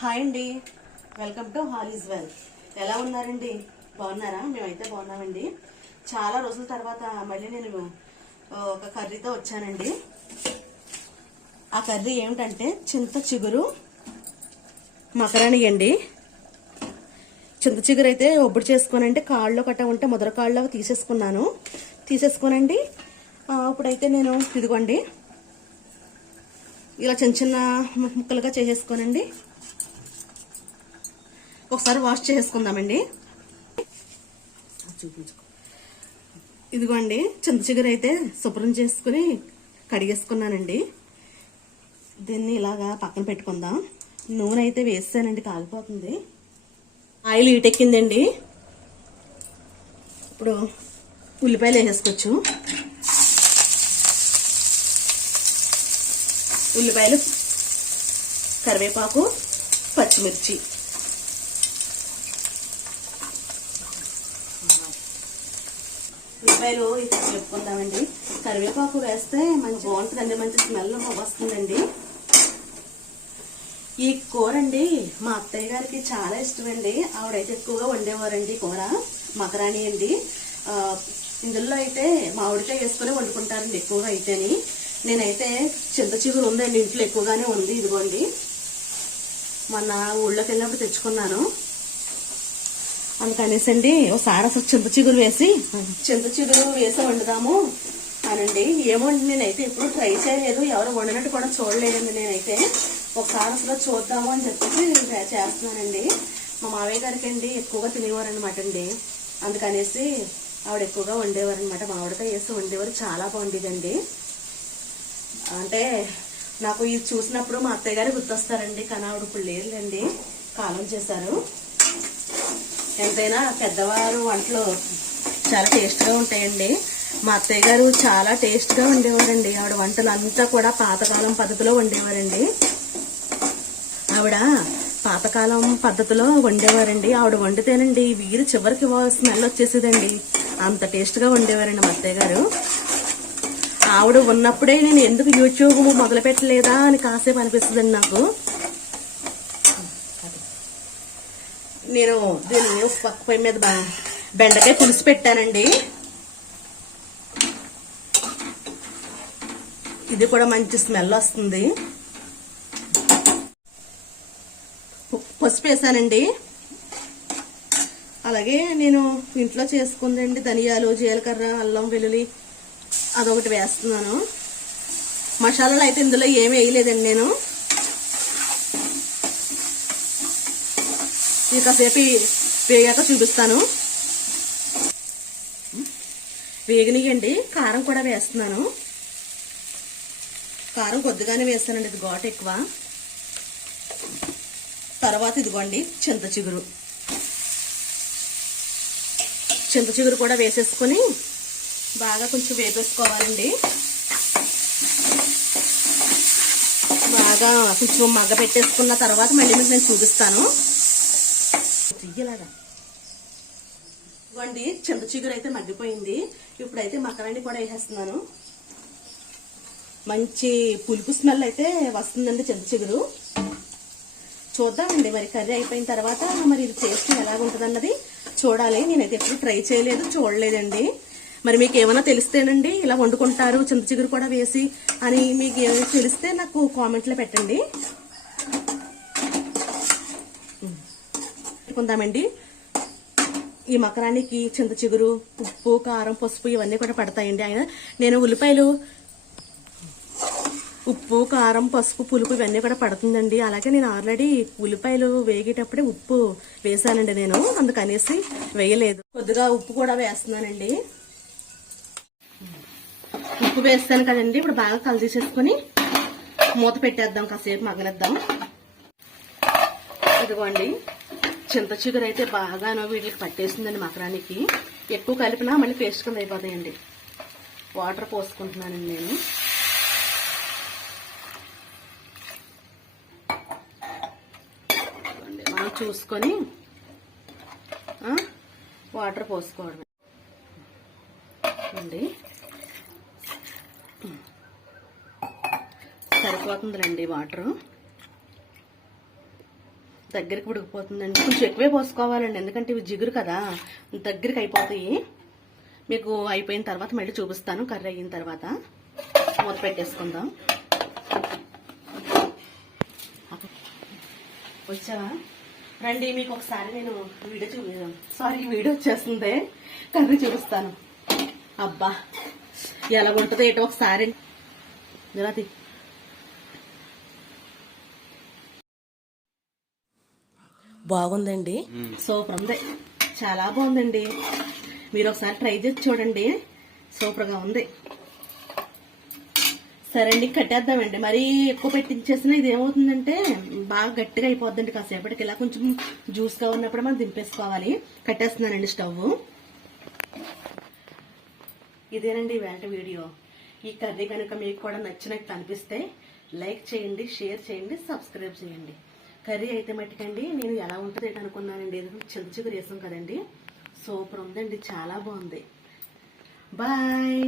Hi అండి. Welcome to all is well ఎలా ఉన్నారండి? బాగున్నారా? మేమైతే బాగున్నామండి. చాలా రోజుల తర్వాత మళ్ళీ నేను ఒక కర్రీతో వచ్చానండి. ఆ కర్రీ ఏమిటంటే చింత చిగురు మకరాణి అండి. చింత చిగురు అయితే ఒబ్బడి చేసుకోనంటే కాళ్ళు కట్ట ఉంటే ముదర కాళ్ళు తీసేసుకున్నాను. తీసేసుకోనండి. ఇప్పుడైతే నేను ఇదిగోండి. ఇలా చిన్న చిన్న ముక్కలుగా చేసేసుకోనండి. ఒకసారి వాష్ చేసుకుందామండి. చూపించుకో. ఇదిగోండి చింత చిగురు అయితే శుభ్రం చేసుకుని కడిగేసుకున్నానండి. దీన్ని ఇలాగా పక్కన పెట్టుకుందాం. నూనె అయితే వేసానండి కాలిపోతుంది. ఆయిల్ ఈటెక్కిందండి ఇప్పుడు ఉల్లిపాయలు వేసేసుకోవచ్చు. ఉల్లిపాయలు కరివేపాకు పచ్చిమిర్చి. ఉల్లిపాయలు ఇప్పుడు చెప్పుకుందామండి కరివేపాకు వేస్తే మంచి బాగుంటుందండి మంచి స్మెల్ వస్తుందండి. ఈ కూర అండి మా అత్తయ్య గారికి చాలా ఇష్టమండి. ఆవిడైతే ఎక్కువగా వండేవారండి కూర మకరాణి అండి. ఇందులో అయితే మామిడికాయ వేసుకుని వండుకుంటారండి ఎక్కువగా అయితేని. నేనైతే చింత చిగురు ఉందండి ఇంట్లో ఎక్కువగానే ఉంది ఇదిగోండి. మొన్న ఊళ్ళోకి వెళ్ళినప్పుడు తెచ్చుకున్నాను. అందుకనేసండి ఒకసారి అసలు చింత చిగురు వేసి చింత చిగురు వేసి వండుదాము అనండి. ఏమోండి నేనైతే ఎప్పుడు ట్రై చేయలేదు. ఎవరు వండినట్టు కూడా చూడలేదండి నేనైతే. ఒకసారి అసలు చూద్దాము అని చెప్పేసి ట్రై చేస్తున్నానండి. మా మావయ్య గారికి అండి ఎక్కువగా తినేవారనమాట అండి. అందుకనేసి ఆవిడ ఎక్కువగా వండేవారు అనమాట మామిడికాయ వేసి వండేవారు చాలా బాగుండేదండి. అంటే నాకు ఇది చూసినప్పుడు మా అత్తయ్య గారు గుర్తొస్తారండి కానీ ఆవిడ ఇప్పుడు లేరులేండి. కాలం చేశారు. ఎంతైనా పెద్దవారు వంటలు చాలా టేస్ట్గా ఉంటాయండి. మా అత్తయ్య గారు చాలా టేస్ట్గా వండేవారండి. ఆవిడ వంటలు అంతా కూడా పాతకాలం పద్ధతిలో వండేవారండి. ఆవిడ పాతకాలం పద్ధతిలో వండేవారండి. ఆవిడ వండితేనండి వీరు చివరికి స్మెల్ వచ్చేసేదండి. అంత టేస్ట్గా వండేవారండి మా అత్తయ్య గారు. ఆవిడ ఉన్నప్పుడే నేను ఎందుకు యూట్యూబ్ మొదలు పెట్టలేదా అని కాసేపు అనిపిస్తుందండి నాకు. నేను దీన్ని పక్క పొయ్యి మీద బెండకాయ పులుసు పెట్టానండి. ఇది కూడా మంచి స్మెల్ వస్తుంది. పసుపు వేసానండి. అలాగే నేను ఇంట్లో చేసుకుందండి ధనియాలు జీలకర్ర అల్లం వెల్లుల్లి అదొకటి వేస్తున్నాను. మసాలాలు అయితే ఇందులో ఏమి వేయలేదండి నేను. ఇక కాసేపు వేగాక చూపిస్తాను. వేగనియండి కారం కూడా వేస్తున్నాను. కారం కొద్దిగానే వేస్తానండి. ఇది ఘాట్ ఎక్కువ. తర్వాత ఇదిగోండి చింత చిగురు. చింత చిగురు కూడా వేసేసుకొని బాగా కొంచెం వేపేసుకోవాలండి. బాగా కొంచెం మగ్గ పెట్టేసుకున్న తర్వాత మళ్ళీ మీకు నేను చూపిస్తాను. మగ్గేలాగా ఇవ్వండి చింత చిగురు అయితే మగ్గిపోయింది. ఇప్పుడైతే మకరాన్ని కూడా వేసేస్తున్నాను. మంచి పులుపు స్మెల్ అయితే వస్తుందండి చింత చిగురు. చూద్దామండి మరి కర్రీ అయిపోయిన తర్వాత మరి ఇది టేస్ట్ ఎలా ఉంటుందన్నది చూడాలి. నేనైతే ఎప్పుడు ట్రై చేయలేదు చూడలేదండి. మరి మీకు ఏమైనా తెలిస్తేనండి ఇలా వండుకుంటారు చింత చిగురు కూడా వేసి అని మీకు ఏమైనా తెలిస్తే నాకు కామెంట్లో పెట్టండి. పెట్టుకుందామండి ఈ మకరానికి చింత చిగురు ఉప్పు కారం పసుపు ఇవన్నీ కూడా పడతాయండి ఆయన. నేను ఉల్లిపాయలు ఉప్పు కారం పసుపు పులుపు ఇవన్నీ కూడా పడుతుందండి. అలాగే నేను ఆల్రెడీ ఉల్లిపాయలు వేగేటప్పుడే ఉప్పు వేసానండి నేను. అందుకనేసి వేయలేదు. కొద్దిగా ఉప్పు కూడా వేస్తున్నానండి. ఉప్పు వేస్తాను కదండి. ఇప్పుడు బాగా కలిసేసుకొని మూత పెట్టేద్దాం కాసేపు మగనిద్దాం ఇదిగోండి. చింత చిగురు అయితే బాగానో వీటికి పట్టేసిందండి మకరానికి. ఎక్కువ కలిపినా మళ్ళీ పేస్ట్ కింద అయిపోతాయండి. వాటర్ పోసుకుంటున్నానండి నేను. మనం చూసుకొని వాటర్ పోసుకోవడం అండి సరిపోతుందిలేండి వాటరు. దగ్గరికి ఉడికిపోతుందండి. కొంచెం ఎక్కువే పోసుకోవాలండి. ఎందుకంటే ఇవి జిగురు కదా. దగ్గరికి అయిపోతాయి. మీకు అయిపోయిన తర్వాత మళ్ళీ చూపిస్తాను. కర్రీ అయిన తర్వాత మూత పెట్టేసుకుందాం. వచ్చావా? రండి మీకు ఒకసారి నేను వీడియో చూపిస్తాను సారీ వీడియో వచ్చేస్తుంది. కర్రీ చూపిస్తాను. అబ్బా ఎలా ఉంటుందో ఏంటో ఒకసారి. ఇలా బాగుందండి. సూపర్ ఉంది. చాలా బాగుందండి. మీరు ఒకసారి ట్రై చేసి చూడండి. సూపర్గా ఉంది. సరే అండి కట్టేద్దామండి. మరీ ఎక్కువ పెట్టించేసిన ఇది ఏమవుతుందంటే బాగా గట్టిగా అయిపోద్దండి కాసేపటికి. ఇలా కొంచెం జ్యూస్గా ఉన్నప్పుడు మనం దింపేసుకోవాలి. కట్టేస్తున్నానండి స్టవ్ ఇదేనండి వెంట వీడియో. ఈ కర్రీ కనుక మీకు కూడా నచ్చినట్టు అనిపిస్తే లైక్ చేయండి షేర్ చేయండి సబ్స్క్రైబ్ చేయండి. కర్రీ అయితే మట్టుకండి నేను ఎలా ఉంటుంది అనుకున్నానండి. ఏదో చిగురు వేసాం కదండి. సూపర్ ఉందండి చాలా బాగుంది. బాయ్